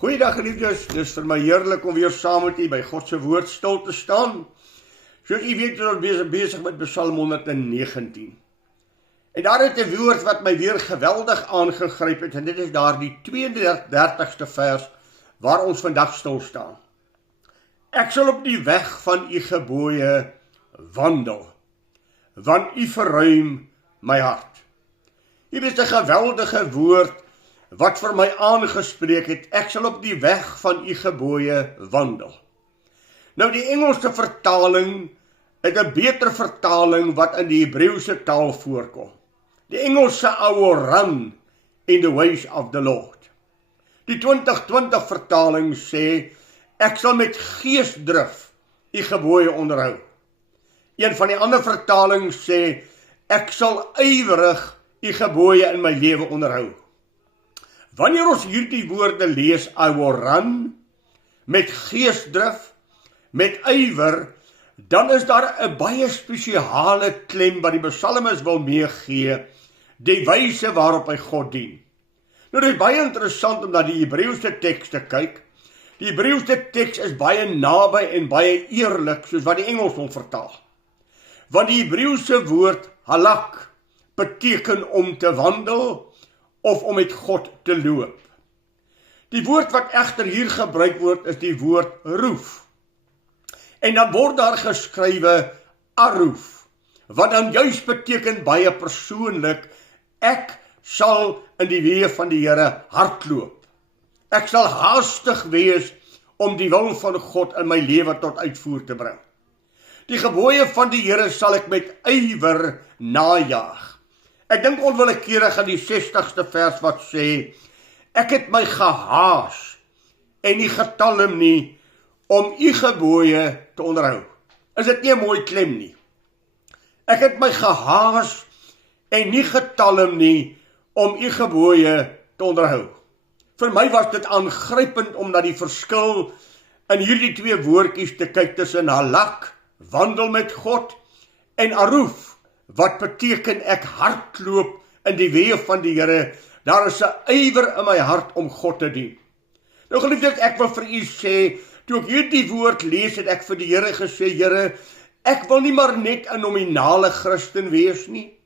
Goeiedag geliefdes, dis vir my heerlik om weer saam met u by God se woord stil te staan. Soos u weet, is ons besig met Psalm 119. En daar het 'n woord wat my weer geweldig aangegryp het, en dit is daar die 32ste vers waar ons vandag stil staan. Ek sal op die weg van u gebooie wandel, want u verruim my hart. Hier is 'n geweldige woord wat vir my aangespreek het, ek sal op die weg van u gebooie wandel. Nou die Engelse vertaling het 'n beter vertaling wat in die Hebreëse taal voorkom. Die Engelse I will run in the ways of the Lord. Die 2020 vertaling sê, ek sal met geesdrif u gebooie onderhou. Een van die ander vertalings sê, ek sal ywerig u gebooie in my lewe onderhou. Wanneer ons hierdie woorde lees, I will run, met geesdrif, met ywer, dan is daar 'n baie spesiale klem wat die psalmis wil meegee, die wyse waarop hy God dien. Nou dit is baie interessant om na die Hebreëse teks te kyk. Die Hebreëse teks is baie naby en baie eerlik, soos wat die Engels hom vertaal. Want die Hebreëse woord halak beteken om te wandel, of om met God te loop. Die woord wat egter hier gebruik word, is die woord roef. En dan word daar geskrywe aroef, wat dan juist beteken baie persoonlik, ek sal in die weë van die Here hardloop. Ek sal haastig wees om die wil van God in my lewe tot uitvoer te bring. Die gebooie van die Here sal ek met ywer najaag. Ek dink onwillekeurig aan die 60ste vers wat sê, ek het my gehaas en nie getalm nie om u gebooie te onderhou. Is dit nie 'n mooi klem nie? Ek het my gehaas en nie getalm nie om u gebooie te onderhou. Vir my was dit aangrypend om na die verskil in hierdie twee woordjies te kyk tussen halak, wandel met God, en aroef, wat beteken ek hardloop in die weë van die Here. Daar is 'n ywer in my hart om God te dien. Nou geliefdes, ek wil vir u sê, toe ek hierdie woord lees, het ek vir die Here gesê, Here, ek wil nie maar net 'n nominale Christen wees nie.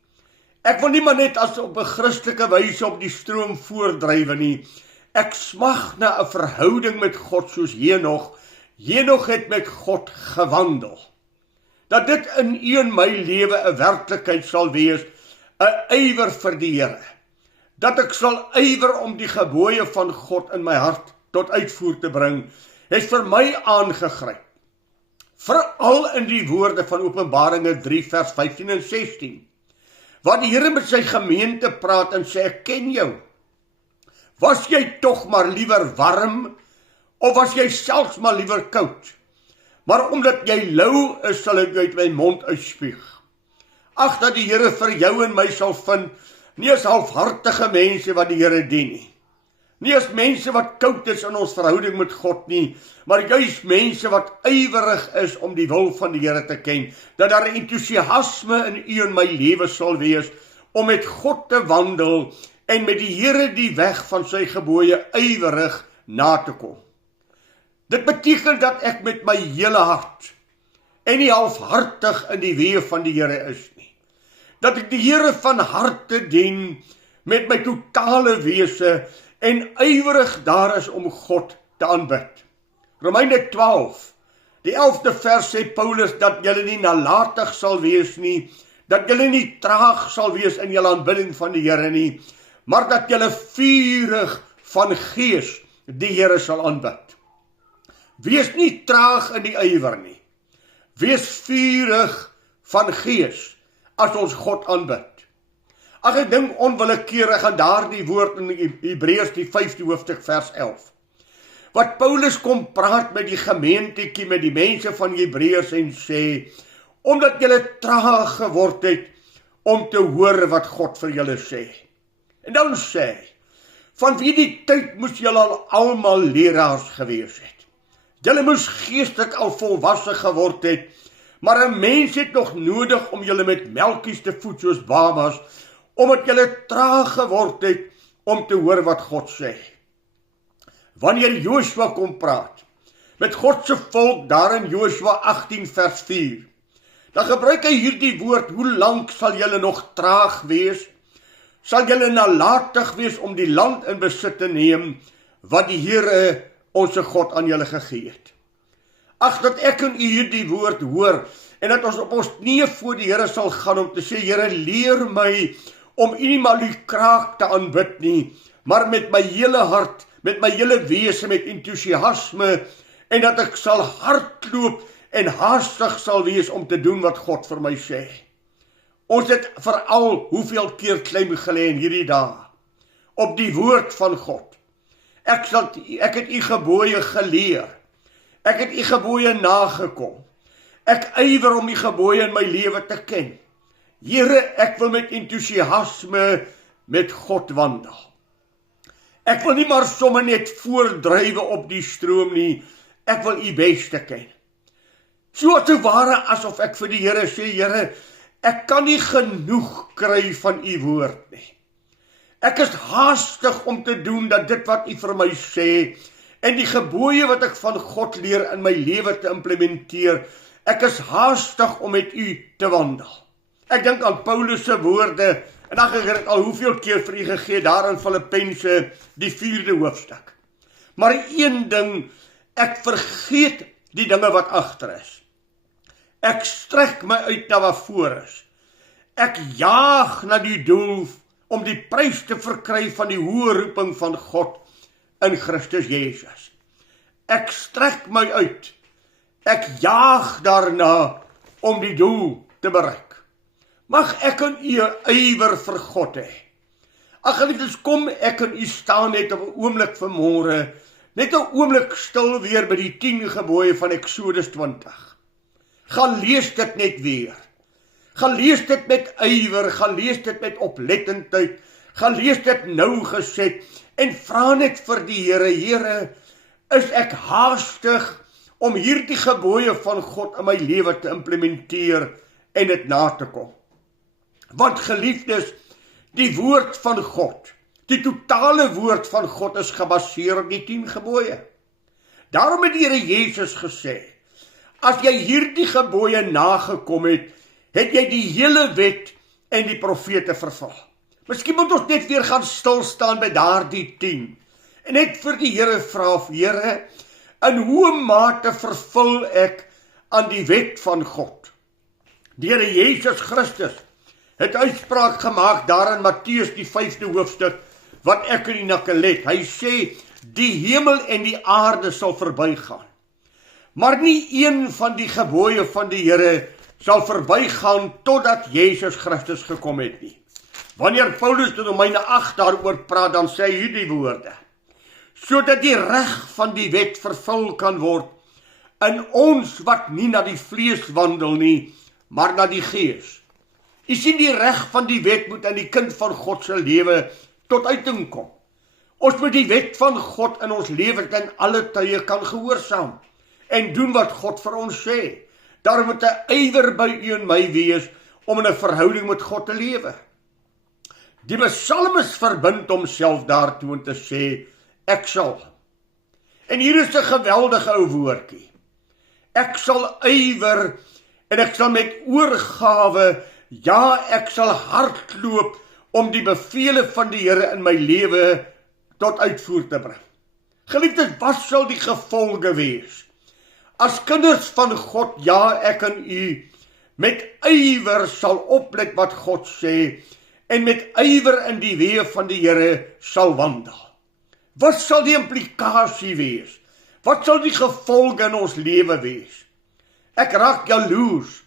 Ek wil nie maar net as op 'n Christelike wyse op die stroom voordrywe nie. Ek smag na 'n verhouding met God soos Henog. Henog het met God gewandel. Dat dit in u en my lewe 'n werklikheid sal wees, 'n ywer vir die Here. Dat ek sal ywer om die gebooie van God in my hart tot uitvoer te bring, het vir my aangegryp. Veral in die woorde van Openbaringe 3 vers 15 en 16, waar die Here met sy gemeente praat en sê, ek ken jou. Was jy tog maar liewer warm, of was jy selfs maar liewer koud? Maar omdat jy lou is, sal ek uit my mond uitspuug. Ag, dat die Here vir jou en my sal vind, nie as halfhartige mense wat die Here dien nie. Nie as mense wat koud is in ons verhouding met God nie, maar juist mense wat ywerig is om die wil van die Here te ken, dat daar 'n entoesiasme in u en my lewe sal wees, om met God te wandel, en met die Here die weg van sy gebooie ywerig na te kom. Dit beteken dat ek met my hele hart en nie halfhartig in die weë van die Here is nie. Dat ek die Here van harte dien met my totale wese en ywerig daar is om God te aanbid. Romeine 12, die 11de vers sê Paulus dat julle nie nalatig sal wees nie, dat julle nie traag sal wees in julle aanbidding van die Here nie, maar dat julle vurig van gees die Here sal aanbid. Wees nie traag in die ywer nie. Wees vurig van gees as ons God aanbid. Ag, ek dink onwillekeurig aan daardie woord in Hebreërs die 5de hoofstuk vers 11. Wat Paulus kom praat met die gemeentetjie, met die mense van Hebreërs en sê, omdat julle traag geword het om te hoor wat God vir julle sê. En dan sê hy, vanweë die tyd moes julle al almal leraars gewees het. Julle moes geestelik al volwasse geword het, maar 'n mens het nog nodig om julle met melkies te voed soos babas, omdat julle traag geword het om te hoor wat God sê. wanneer Josua kom praat, met God se volk daar in Josua 18 vers 4, dan gebruik hy hierdie woord, hoe lank sal julle nog traag wees? Sal julle nalatig wees om die land in besit te neem, wat die Here, ons God, aan julle gegee het? Ag, dat ek en u hierdie woord hoor, en dat ons op ons knieë voor die Here sal gaan om te sê, Here, leer my om u nie maar die kraak te aanbid nie, maar met my hele hart, met my hele wese, met entoesiasme, en dat ek sal hardloop en haastig sal wees om te doen wat God vir my sê. Ons het veral hoeveel keer klem gelê in hierdie dae op die woord van God. Ek het u gebooie geleer. Ek het u gebooie nagekom. Ek ywer om u gebooie in my lewe te ken. Here, ek wil met entoesiasme met God wandel. Ek wil nie maar sommer net voordrywe op die stroom nie. Ek wil u beste ken. So te ware asof ek vir die Here sê, Here, ek kan nie genoeg kry van u woord nie. Ek is haastig om te doen dat dit wat u vir my sê, en die gebooie wat ek van God leer in my lewe te implementeer, ek is haastig om met u te wandel. Ek dink aan Paulus se woorde, en dan het ek al hoeveel keer vir u gegee, daar in Filippense, die 4de hoofstuk. Maar een ding, ek vergeet die dinge wat agter is. Ek strek my uit na wat voor is. Ek jaag na die doel om die prys te verkry van die hoë roeping van God in Christus Jesus. Ek strek my uit. Ek jaag daarna om die doel te bereik. Mag ek en u ywer vir God hê. Ag geliefdes, kom ek en u staan net op 'n oomblik vanmôre, net 'n oomblik stil weer by die 10 gebooie van Eksodus 20. Gaan lees dit net weer. Gaan lees dit met ywer, gaan lees dit met oplettendheid, gaan lees dit nougeset en vra net vir die Here, Here, is ek haastig om hierdie gebooie van God in my lewe te implementeer en dit na te kom? Want geliefdes, die woord van God, die totale woord van God is gebaseer op die 10 gebooie. Daarom het die Here Jesus gesê, as jy hierdie gebooie nagekom het, het jy die hele wet en die profete vervul. Miskien moet ons net weer gaan stilstaan by daardie 10, en net vir die Here vra, Here, in hoe mate vervul ek aan die wet van God? Die Here Jesus Christus het uitspraak gemaak daar in Matteus die 5de hoofstuk, wat ek in die nakkelet. Hy sê, die hemel en die aarde sal verbygaan, maar nie een van die gebooie van die Here sal verbygaan totdat Jesus Christus gekom het nie. Wanneer Paulus in Romeine 8 daaroor praat, dan sê hy hierdie woorde, sodat die reg van die wet vervul kan word in ons wat nie na die vlees wandel nie, maar na die gees. Jy sien, die reg van die wet moet in die kind van God se lewe tot uiting kom. Ons moet die wet van God in ons lewe ten alle tye kan gehoorsaam en doen wat God vir ons sê. Daar moet 'n ywer by u en my wees om in 'n verhouding met God te lewe. Die psalmis verbind homself daartoe om te sê, ek sal. En hier is 'n geweldige ou woordjie. Ek sal ywer en ek sal met oorgawe, ja, ek sal hardloop om die bevele van die Here in my lewe tot uitvoer te bring. Geliefdes, wat sal die gevolge wees? As kinders van God, ja, ek en u, met ywer sal oplet wat God sê, en met ywer in die weë van die Here sal wandel. Wat sal die implikasie wees? Wat sal die gevolge in ons lewe wees? Ek raak jaloers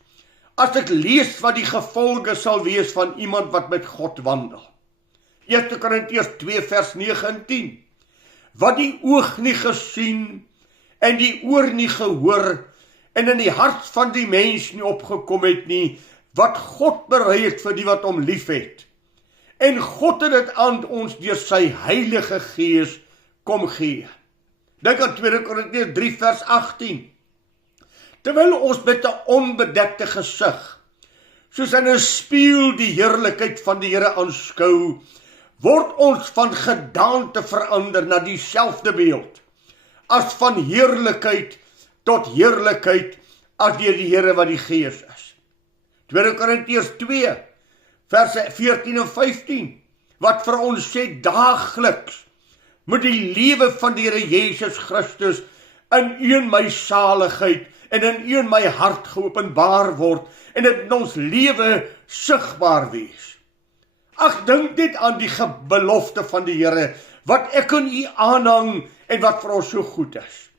as ek lees wat die gevolge sal wees van iemand wat met God wandel. 1 Korintiërs 2 vers 9 en 10. Wat die oog nie gesien en die oor nie gehoor en in die hart van die mens nie opgekom het nie, wat God berei het vir die wat hom lief het. En God het dit aan ons deur sy Heilige Gees kom gee. Dink aan 2 Korintiërs 3 vers 18. Terwyl ons met 'n onbedekte gesig, soos in 'n spieël die heerlikheid van die Here aanskou, word ons van gedaante verander na dieselfde beeld, as van heerlikheid tot heerlikheid, as deur die Here wat die Gees is. 2 Korintiërs 2, verse 14 en 15, wat vir ons sê, daagliks moet die lewe van die Here Jesus Christus in u en my saligheid en in u en my hart geopenbaar word, en dit in ons lewe sigbaar wees. Ag, dink net aan die belofte van die Here, wat ek in u aanhang, en wat vir ons so goed is.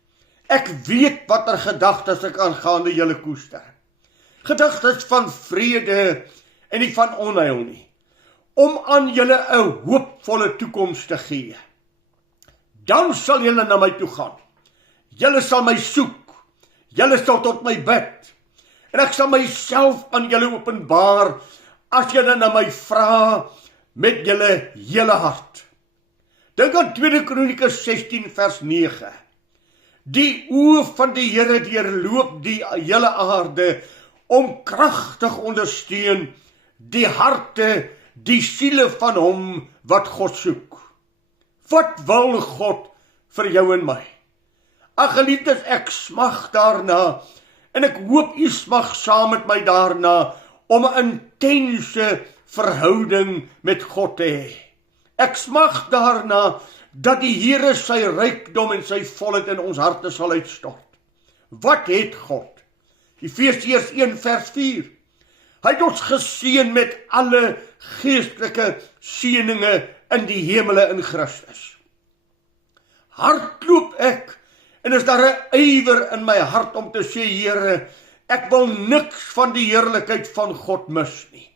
Ek weet wat gedagtes ek aangaande julle koester. Gedagtes van vrede, en nie van onheil nie, om aan julle 'n hoopvolle toekoms te gee. Dan sal julle na my toe gaan. Julle sal my soek. Julle sal tot my bid. En ek sal myself aan julle openbaar, as julle na my vra met julle hele hart. Dink aan 2 Kronieke 16 vers 9. Die oë van die Here deurloop die hele aarde, om kragtig ondersteun die harte, die siele van hom wat God soek. Wat wil God vir jou en my? Ag geliefdes, ek smag daarna, en ek hoop u smag saam met my daarna, om 'n intense verhouding met God te hê. Ek smag daarna, dat die Here sy rykdom en sy volheid in ons harte sal uitstort. Wat het God? Efesiërs 1 vers 4. Hy het ons geseën met alle geestelike seëninge in die hemele in Christus. Hardloop ek, en is daar 'n ywer in my hart om te sê, Here, ek wil niks van die heerlikheid van God mis nie.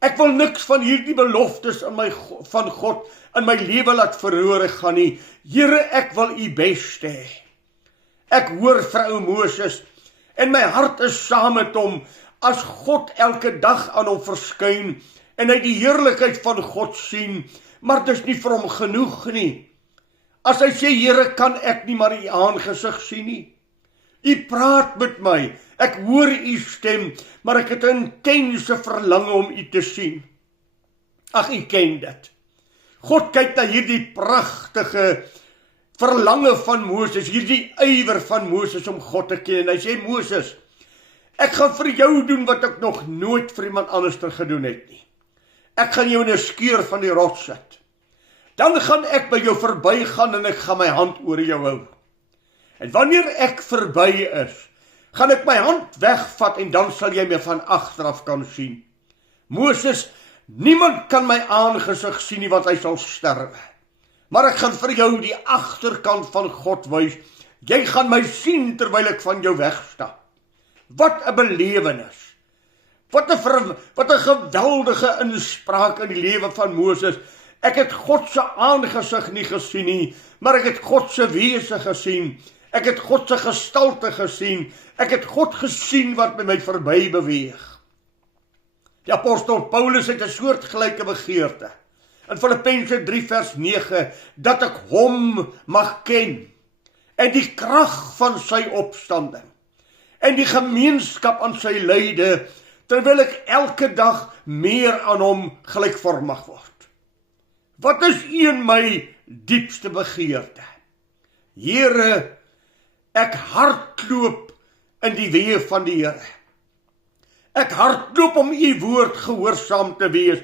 Ek wil niks van hierdie beloftes van God in my lewe laat verlore gaan nie. Here, ek wil u beste hê. Ek hoor vrou Moses, en my hart is saam met hom, as God elke dag aan hom verskyn, en hy die heerlikheid van God sien, maar dis nie vir hom genoeg nie. As hy sê, Here, kan ek nie maar u aangesig sien nie? U praat met my, ek hoor u stem, maar ek het 'n intense verlange om u te sien. Ag, u ken dit. God kyk na hierdie pragtige verlange van Moses, hierdie ywer van Moses om God te ken, en hy sê, Moses, ek gaan vir jou doen wat ek nog nooit vir iemand anders gedoen het nie. Ek gaan jou in 'n skeur van die rots sit. Dan gaan ek by jou verbygaan, en ek gaan my hand oor jou hou. En wanneer ek verby is, gaan ek my hand wegvat, en dan sal jy my van agteraf kan sien. Moses, niemand kan my aangesig sien nie, want hy sal sterwe. Maar ek gaan vir jou die agterkant van God wys. Jy gaan my sien terwyl ek van jou wegstap. Wat 'n belewenis. Wat 'n geweldige inspraak in die lewe van Moses. Ek het God se aangesig nie gesien nie, maar ek het God se wese gesien. Ek het God se gestalte gesien. Ek het God gesien wat met my verby beweeg. Die apostel Paulus het 'n soortgelyke begeerte. In Filippense 3 vers 9, dat ek hom mag ken, en die krag van sy opstanding, en die gemeenskap aan sy lyde, terwyl ek elke dag meer aan hom gelykvormig word. Wat is u en my diepste begeerte? Here, ek hardloop in die weë van die Here. Ek hardloop om u woord gehoorsaam te wees.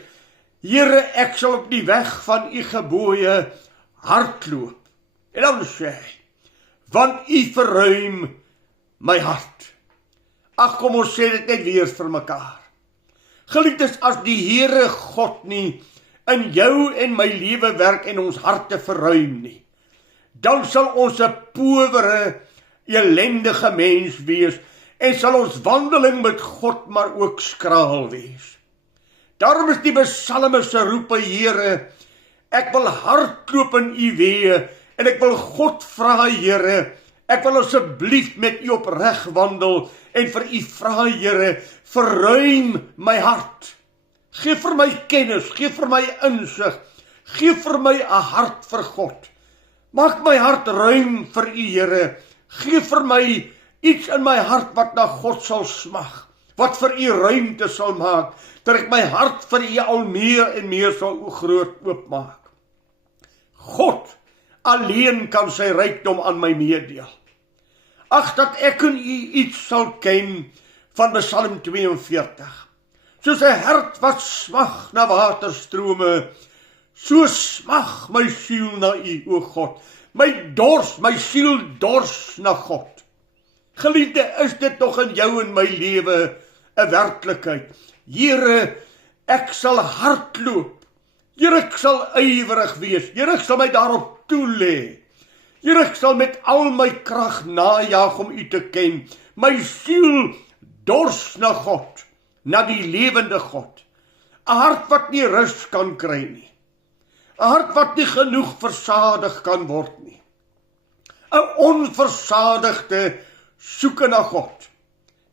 Here, ek sal op die weg van u gebooie hardloop. En dan sê hy, want u verruim my hart. Ag, kom ons sê dit net weer vir mekaar. Geliefdes, as die Here God nie in jou en my lewe werk en ons harte verruim nie, dan sal ons 'n powere, elendige mens wees, en sal ons wandeling met God maar ook skraal wees. Daarom is die psalmiste roepe, Here, ek wil hardloop in u weë, en ek wil God vra, Here, ek wil asseblief met u opreg wandel, en vir u vra, Here, verruim my hart. Gee vir my kennis, gee vir my insig, gee vir my 'n hart vir God. Maak my hart ruim vir u, Here. Gee vir my iets in my hart wat na God sal smag. wat vir u ruimte sal maak, dat ek my hart vir u al meer en meer sal groot oopmaak. God alleen kan sy rykdom aan my meedeel. Ag, dat ek en u iets sal ken van Psalm 42. Soos 'n hert wat smag na waterstrome, so smag my siel na u, o God. My siel dors na God. Geliefde, is dit nog in jou en my lewe 'n werklikheid? Here, ek sal hardloop. Here, ek sal ywerig wees. Here, ek sal my daarop toelê. Here, ek sal met al my krag najag om u te ken. My siel dors na God, na die lewende God. 'n Hart wat nie rus kan kry nie. 'n Hart wat nie genoeg versadig kan word nie. 'n onversadigde soeke na God.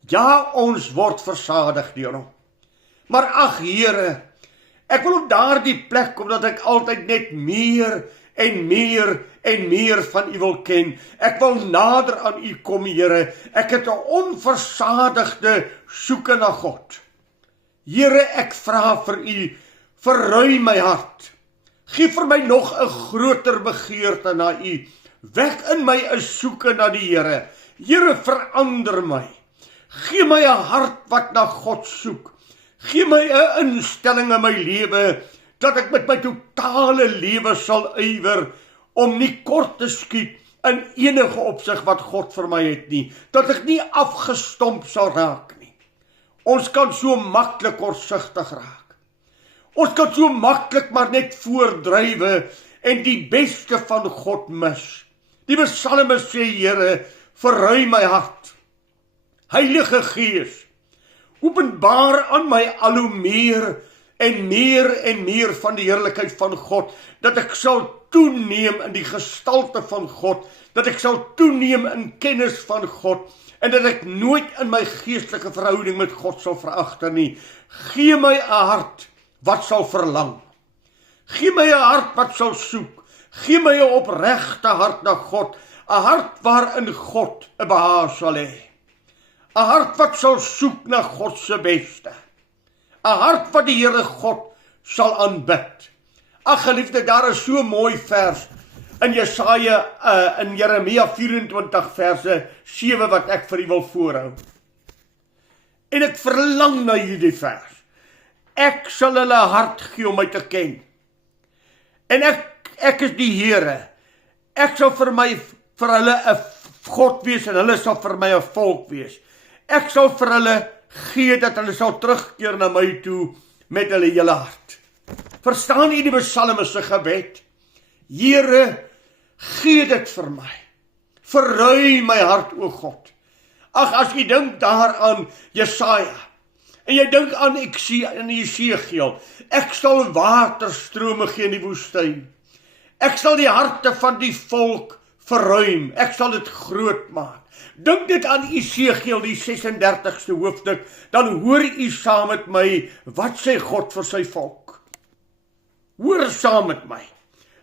Ja, ons word versadig deur hom. Maar ag Here, ek wil op daardie plek kom dat ek altyd net meer en meer en meer van u wil ken. Ek wil nader aan u kom, Here. Ek het 'n onversadigde soeke na God. Here, ek vra vir u, verruim my hart. Gee vir my nog 'n groter begeerte na u. Wek in my 'n soeke na die Here. Here, verander my. Gee my 'n hart wat na God soek. Gee my 'n instelling in my lewe, dat ek met my totale lewe sal ywer, om nie kort te skiet in enige opsig wat God vir my het nie. Dat ek nie afgestomp sal raak nie. Ons kan so maklik kortsigtig raak. Ons kan so maklik maar net voordrywe en die beste van God mis. Die psalmis sê, Here, verruim my hart. Heilige Gees, openbaar aan my al hoe meer en meer van die heerlikheid van God, dat ek sal toeneem in die gestalte van God, dat ek sal toeneem in kennis van God, en dat ek nooit in my geestelike verhouding met God sal veragter nie. Gee my 'n hart wat sal verlang. Gee my 'n hart wat sal soek. Gee my 'n opregte hart na God, 'n hart waarin God 'n behaag sal hê. 'n hart wat sal soek na God se beste. 'n hart wat die Here God sal aanbid. Ag geliefde, daar is so 'n mooi vers in Jesaja, in Jeremia 24 verse 7 wat ek vir u wil voorhou. En ek verlang na hierdie vers. Ek sal hulle hart gee om my te ken. En ek is die Here. Ek sal vir hulle 'n God wees en hulle sal vir my 'n volk wees. Ek sal vir hulle gee dat hulle sal terugkeer na my toe met hulle hele hart. Verstaan u die psalmis se gebed? Here, gee dit vir my. Verruim my hart, o God. Ag, as jy dink daaraan Jesaja, en jy dink aan Jesegiel, ek sal waterstrome gee in die woestyn. Ek sal die harte van die volk verruim. Ek sal dit groot maak. Dink dit aan Jesegiel, die 36ste hoofstuk, dan hoor u saam met my, wat sê God vir sy volk? Hoor saam met my.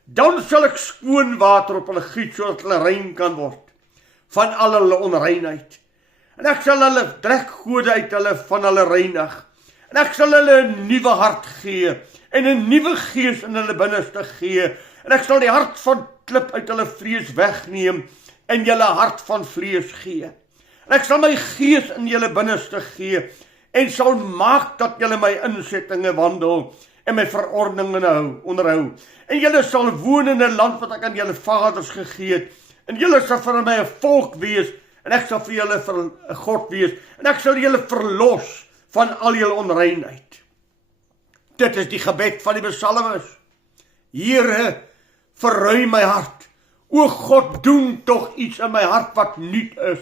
Dan sal ek skoon water op hulle giet, sodat hulle rein kan word, van al hulle onreinheid. En ek sal hulle trekgode uit hulle van hulle reinig. En ek sal hulle 'n nuwe hart gee, en 'n nuwe gees in hulle binneste gee. En ek sal die hart van klip uit hulle vlees wegneem, en julle hart van vlees gee. En ek sal my gees in julle binneste gee, en sal maak dat julle my insettinge wandel, en my verordeninge onderhou. En julle sal woon in 'n land wat ek aan julle vaders gegee het, en julle sal vir my 'n volk wees, en ek sal vir julle 'n God wees, en ek sal julle verlos van al julle onreinheid. Dit is die gebed van die psalmis. Here, verruim my hart. O God, doen tog iets in my hart wat nuut is.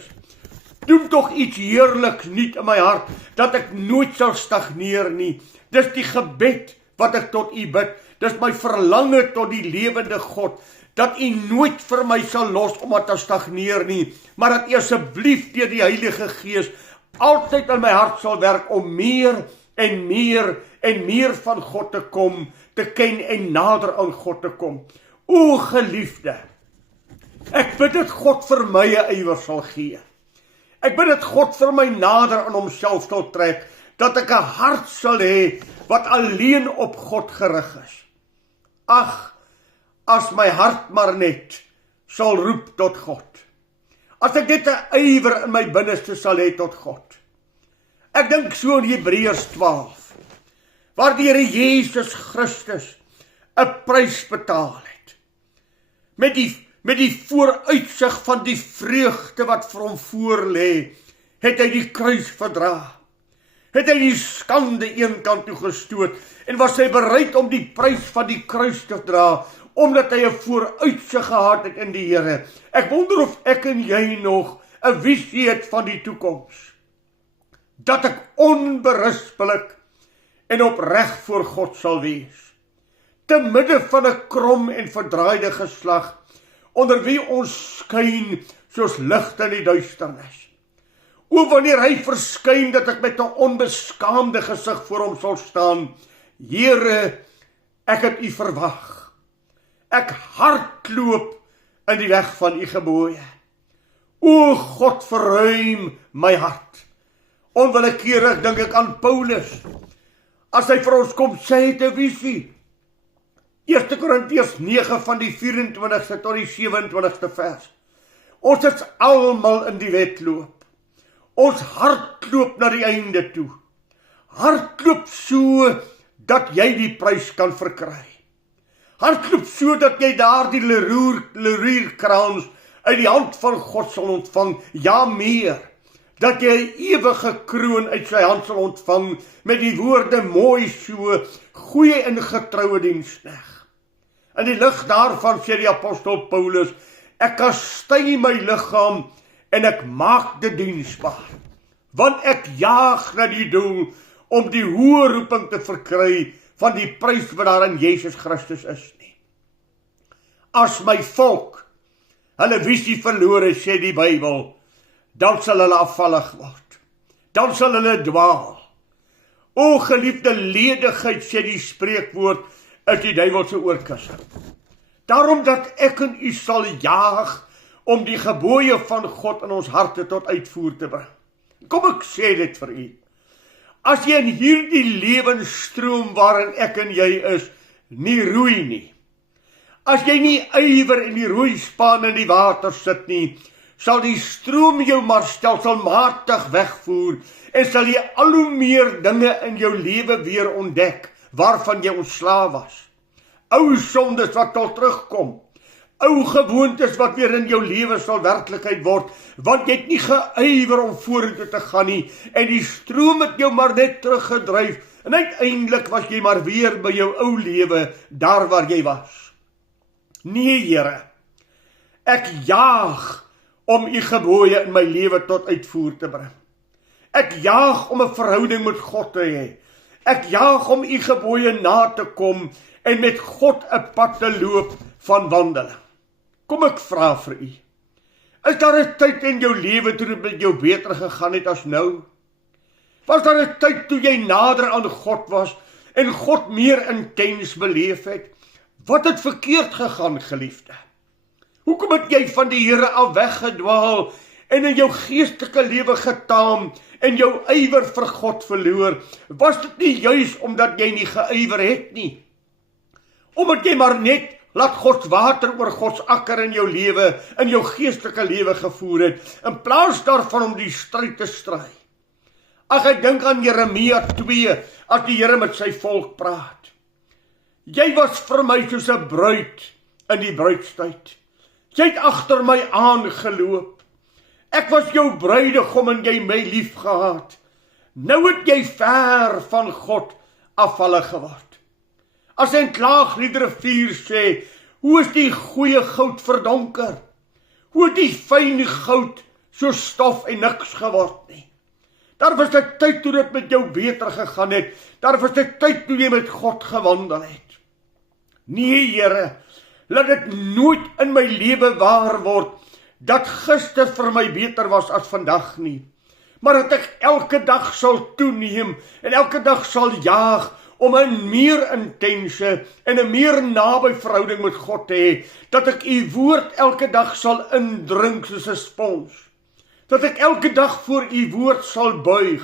Doen tog iets heerliks nuut in my hart, dat ek nooit sal stagneer nie. Dis die gebed wat ek tot u bid. Dis my verlange tot die lewende God, dat u nooit vir my sal los om te stagneer nie, maar dat u asseblief deur die Heilige Gees altyd in my hart sal werk om meer en meer van God te kom, te ken en nader aan God te kom. O geliefde, ek bid dat God vir my 'n ywer sal gee. Ek bid dat God vir my nader aan homself sal trek, dat ek 'n hart sal hê wat alleen op God gerig is. Ag, as my hart maar net sal roep tot God. As ek net 'n ywer in my binneste sal hê tot God. Ek dink so in Hebreërs 12, waar die Here Jesus Christus 'n prys betaal het. Met die vooruitsig van die vreugde wat vir hom voorlê, het hy die kruis verdra. Het hy die skande eenkant toe gestoot en was hy bereid om die prys van die kruis te dra, omdat hy 'n vooruitsig gehad het in die Here. Ek wonder of ek en jy nog 'n visie het van die toekoms. Dat ek onberispelik en opreg voor God sal wees. Te midde van 'n krom en verdraaide geslag, onder wie ons skyn soos lig in die duisternis. O, wanneer hy verskyn, dat ek met 'n onbeskaamde gesig voor hom sal staan. Here, ek het u verwag. Ek hardloop in die weg van u gebooie. O God, verruim my hart. Onwillekeurig dink ek aan Paulus, as hy vir ons kom sê het 'n visie. 1 Korintiërs 9 van die 24ste tot die 27ste vers. Ons is almal in die wedloop. Ons hardloop na die einde toe. Hardloop so dat jy die prys kan verkry. Hardloop so dat jy daardie laurierkrans uit die hand van God sal ontvang. Ja, meer. Dat jy 'n ewige kroon uit sy hand sal ontvang met die woorde mooi so, goeie en getroue diensknegt. In die lig daarvan sê die apostel Paulus, ek kastei my liggaam en ek maak dit diensbaar, want ek jaag na die doel om die hoë roeping te verkry van die prys wat daar in Jesus Christus is nie. As my volk hulle visie verlore, sê die Bybel, dan sal hulle afvallig word. Dan sal hulle dwaal. O geliefde, ledigheid, sê die spreekwoord, uit die duiwelse oorkussing. Daarom dat ek en u sal jaag om die gebooie van God in ons harte tot uitvoer te bring. Kom ek sê dit vir u. As jy in hierdie lewensstroom waarin ek en jy is, nie roei nie. As jy nie ywer in die roeispaan in die water sit nie, sal die stroom jou maar stelselmatig wegvoer en sal jy al hoe meer dinge in jou lewe weer ontdek waarvan jy ontslaaf was. Ou sondes wat tot terugkom. Ou gewoontes wat weer in jou lewe sal werklikheid word, want jy het nie geywer om vorentoe te gaan nie en die stroom het jou maar net teruggedryf en uiteindelik was jy maar weer by jou ou lewe daar waar jy was. Nee, Here, ek jaag om u gebooie in my lewe tot uitvoer te bring. Ek jaag om 'n verhouding met God te hê. Ek jaag om u gebooie na te kom en met God 'n pad te loop van wandeling. Kom ek vra vir u, is daar 'n tyd in jou lewe toe dit met jou beter gegaan het as nou? Was daar 'n tyd toe jy nader aan God was en God meer intens beleef het? Wat het verkeerd gegaan, geliefde? Hoekom het jy van die Here af weggedwaal en in jou geestelike lewe getaam en jou ywer vir God verloor? Was dit nie juis omdat jy nie geywer het nie? Omdat jy maar net laat Gods water oor Gods akker in jou lewe, in jou geestelike lewe gevoer het, in plaas daarvan om die stryd te stry. Ag, ek dink aan Jeremia 2, as die Here met sy volk praat. Jy was vir my soos 'n bruid in die bruidstyd. Jy het agter my aangeloop. Ek was jou bruidegom en jy my lief gehad. Nou het jy ver van God afvallig geword. As in Klaagliedere 4 sê, hoe is die goeie goud verdonker? Hoe het die fyn goud so stof en niks geword nie? Daar was 'n tyd toe dit met jou beter gegaan het. Daar was 'n tyd toe jy met God gewandel het. Nee, Here, laat dit nooit in my lewe waar word, dat gister vir my beter was as vandag nie. Maar dat ek elke dag sal toeneem en elke dag sal jaag om 'n meer intense en 'n meer naby verhouding met God te hê, dat ek u woord elke dag sal indrink soos 'n spons, dat ek elke dag voor u woord sal buig,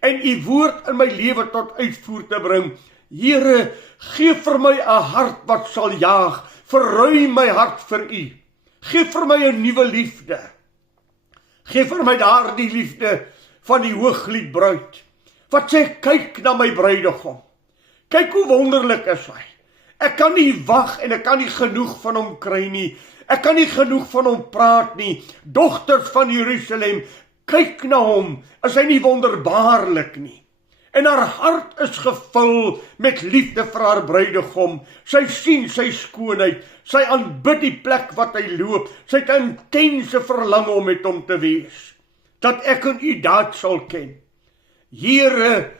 en u woord in my lewe tot uitvoer te bring. Here, gee vir my 'n hart wat sal jaag, verruim my hart vir u. Gee vir my 'n nuwe liefde. Gee vir my daardie liefde van die Hooglied bruid, wat sê, kyk na my bruidegom. Kyk hoe wonderlik is hy. Ek kan nie wag en ek kan nie genoeg van hom kry nie. Ek kan nie genoeg van hom praat nie. Dogters van Jerusalem, kyk na hom, is hy nie wonderbaarlik nie? En haar hart is gevul met liefde vir haar bruidegom. Sy sien sy skoonheid, sy aanbid die plek wat hy loop, sy het 'n intense verlang om met hom te wees, dat ek in u daad sal ken. Here,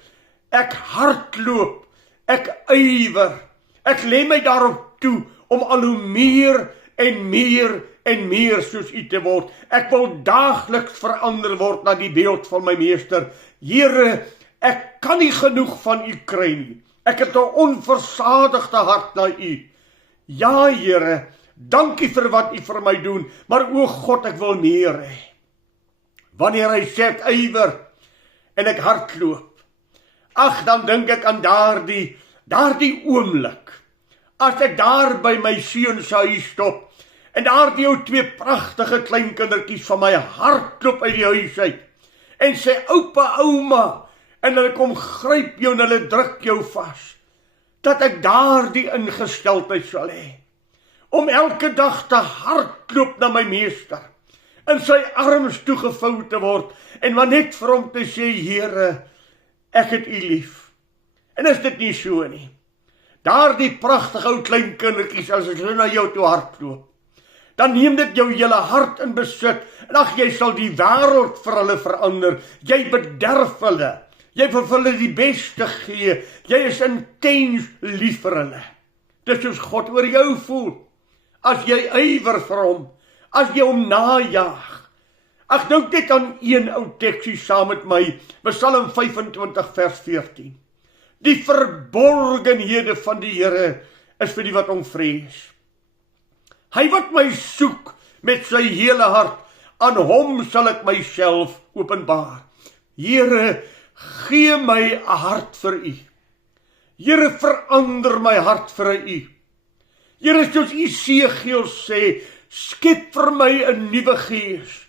ek hardloop, ek ywer, ek lê my daarop toe, om al hoe meer en meer en meer soos u te word. Ek wil daagliks verander word na die beeld van my meester. Here, ek kan nie genoeg van u kry nie. Ek het 'n onversadigde hart na u. Ja, Here, dankie vir wat u vir my doen, maar o God, ek wil meer hê. Wanneer hy sê ek ywer en ek hardloop, ag, dan dink ek aan daardie oomblik, as ek daar by my seun se huis stop, en daar die ou 2 pragtige kleinkindertjies van my hardloop uit die huis uit, en sê, oupa, ouma, en hulle kom gryp jou en hulle druk jou vas, dat ek daar die ingesteldheid sal hê, om elke dag te hardloop na my meester, in sy arms toegevou te word, en maar net vir hom te sê, Here, ek het u lief. En is dit nie so nie? Daar die pragtige ou klein kindertjies, as hulle na jou toe hardloop, dan neem dit jou hele hart in besit, en ag, jy sal die wêreld vir hulle verander, jy bederf hulle, jy wil vir hulle die beste gee, jy is intens lief vir hulle. Dis soos God oor jou voel, as jy ywer vir hom, as jy hom najaag. Ag, dink net aan een ou teksie saam met my, Psalm 25 vers 14. Die verborgenhede van die Here is vir die wat hom vrees. Hy wat my soek met sy hele hart, aan hom sal ek myself openbaar. Here, gee my 'n hart vir u. Here, verander my hart vir u. Here, soos Esegiel sê, skep vir my 'n nuwe gees.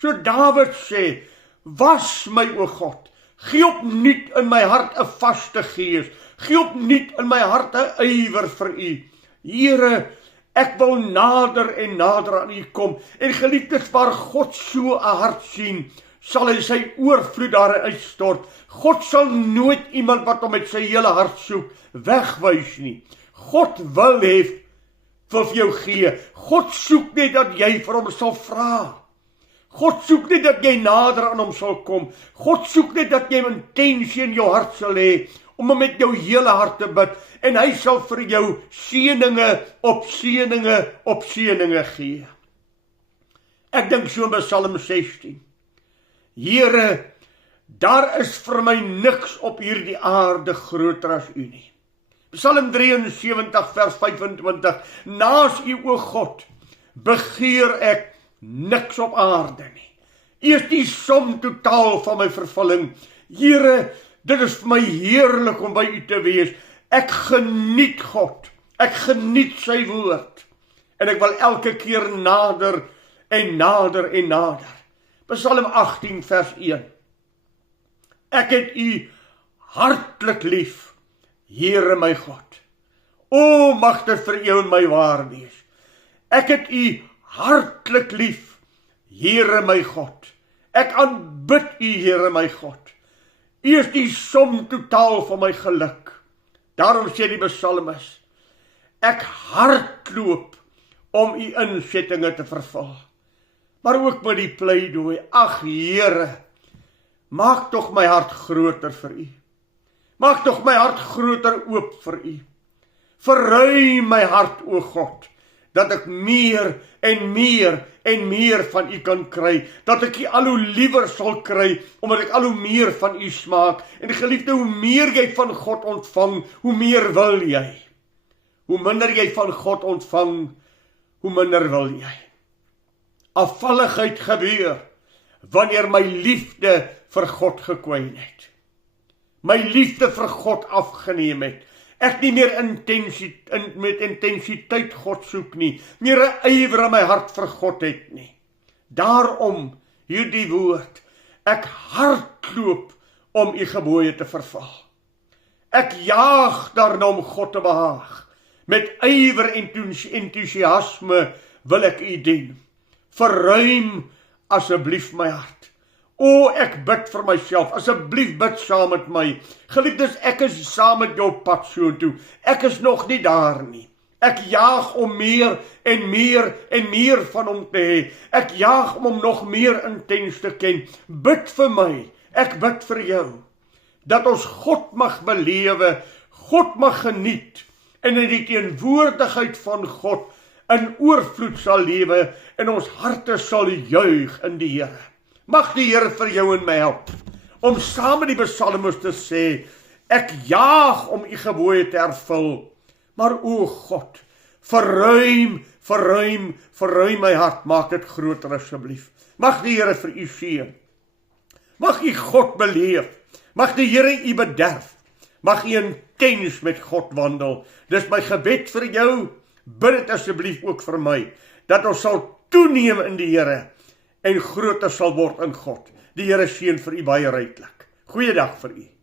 So Dawid sê, was my o God, gee opnuut in my hart 'n vaste gees, gee opnuut in my hart 'n ywer vir u. Here, ek wil nader en nader aan u kom, en geliefdes, waar God so 'n hart sien, sal hy sy oorvloed daar uitstort. God sal nooit iemand wat hom met sy hele hart soek, wegwys nie. God wil vir jou gee. God soek net dat jy vir hom sal vra. God soek net dat jy nader aan hom sal kom. God soek net dat jy intensie in jou hart sal hê, om hom met jou hele hart te bid, en hy sal vir jou seëninge op seëninge op seëninge gee. Ek dink so in Psalm 16. Here, daar is vir my niks op hierdie aarde groter as u nie. Psalm 73 vers 25, naas u o God, begeer ek niks op aarde nie. U is die som totaal van my vervulling. Here, dit is vir my heerlik om by u te wees. Ek geniet God, ek geniet sy woord, en ek wil elke keer nader en nader en nader. Psalm 18 vers 1. Ek het u hartlik lief, Here my God. O, mag dit vir jou en my waar wees. Ek het u hartlik lief, Here my God. Ek aanbid u, Here my God. U is die som totaal van my geluk. Daarom sê die psalmis, ek hardloop om u insettinge te vervul. Maar ook met die pleidooi, ag Here, maak tog my hart groter vir u. Maak tog my hart groter oop vir u. Verruim my hart, o God, dat ek meer en meer en meer van u kan kry, dat ek u al hoe liewer sal kry, omdat ek al hoe meer van u smaak. En geliefde, hoe meer jy van God ontvang, hoe meer wil jy. Hoe minder jy van God ontvang, hoe minder wil jy. Afvalligheid gebeur, wanneer my liefde vir God gekwyn het. My liefde vir God afgeneem het. Ek nie meer met intensiteit God soek nie, meer 'n ywer in my hart vir God het nie. Daarom, hierdie woord, ek hardloop om u gebooie te vervul. Ek jaag daarna om God te behaag. Met ywer en entoesiasme wil ek u dien. Verruim asseblief my hart. O, ek bid vir myself, asseblief bid saam met my. Geliefdes, ek is saam met jou pad soontoe. Ek is nog nie daar nie. Ek jaag om meer en meer en meer van hom te hê. Ek jaag om hom nog meer intens te ken. Bid vir my, ek bid vir jou, dat ons God mag belewe, God mag geniet, en in die teenwoordigheid van God in oorvloed sal lewe, en ons harte sal juig in die Here. Mag die Here vir jou en my help, om saam met die psalmis te sê, ek jaag om u gebooie te vervul, maar o God, verruim my hart, maak dit groter asseblief. Mag die Here vir u seën, mag u God beleef, mag die Here u bederf, mag u intens met God wandel. Dis my gebed vir jou, bid dit asseblief ook vir my, dat ons sal toeneem in die Here, en groter sal word in God. Die Here seën vir u baie ryklik. Goeiedag vir u.